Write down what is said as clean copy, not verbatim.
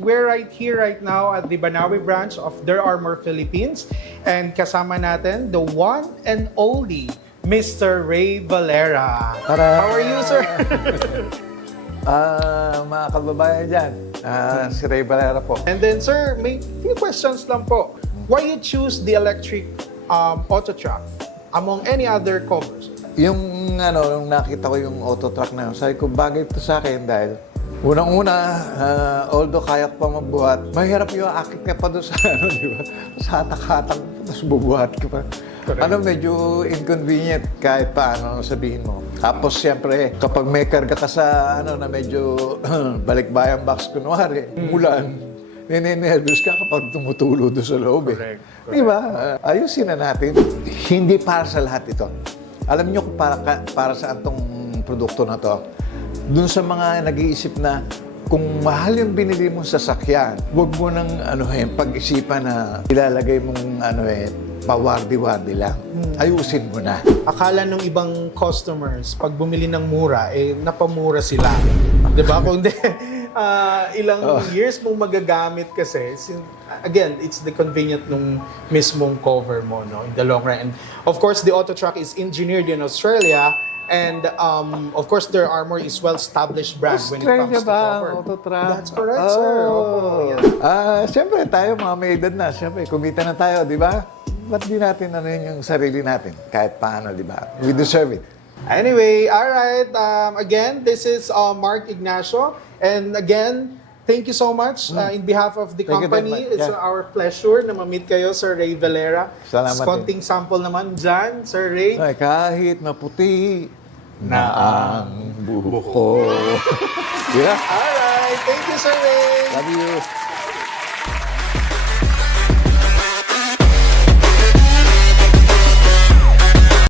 we're right here right now at the Banawe branch of Der Armour Philippines. And kasama natin, the one and only Mr. Ray Valera. Tara! How are you, sir? Mga kababayan dyan, si Ray Valera po. And then, sir, may few questions lang po. Why you choose the electric auto truck among any other covers? Yung nung nakita ko yung auto truck na yun, sabi ko bagay ito sa akin dahil unang-una, although kaya ko pa mabuhat, mahirap yung akit ka pa doon sa, di ba? Sa hatak-hatak, tapos bubuhat ka pa. Correct. Medyo inconvenient kahit paano sabihin mo. Tapos siyempre, kapag may karga ka sa na medyo balikbayang box, kunwari, mulan, nininervous ka kapag tumutulo doon sa loob. Correct. Di ba? Ayusin na natin. Hindi para sa lahat ito. Alam niyo kung para saan tong produkto na to. Doon sa mga nag-iisip na kung mahal yung binili mong sasakyan, huwag mo nang pag-isipan na ilalagay mong pawardi-wardi lang. Ayusin mo na. Akala ng ibang customers, pag bumili ng mura, napamura sila. Diba? Kung di, ilang years mong magagamit kasi, again, it's the convenient nung mismong cover mo, no, in the long run. And of course, the auto truck is engineered in Australia, and of course, Der Armour is well-established brand when it comes to cover. Auto truck? That's correct, sir. Opo, yan. Siyempre, tayo mga may edad na. Siyempre, kumita na tayo, di ba? Ba't di natin yung sarili natin? Kahit paano, di ba? We deserve it. Anyway, all right. Again, this is Mark Ignacio. And again, thank you so much in behalf of the Thank you company. very much. It's Yeah. our pleasure na ma-meet kayo, Sir Ray Valera. Salamat Konting sample naman dyan, Sir Ray. Ay, kahit maputi na ang buhok ko. Yeah. All right. Thank you, Sir Ray. Love you.